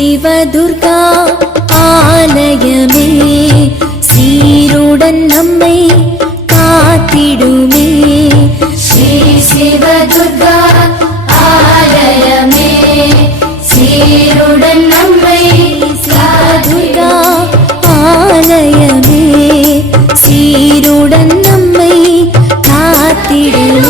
சிவதுர்கா ஆலயமே சீருடன் நம்மை காத்திடுமே. ஸ்ரீ சிவதுர்கா ஆலயமே சீருடன் நம்மை சிவதுர்கா ஆலயமே சீருடன் நம்மை காத்திடுமே.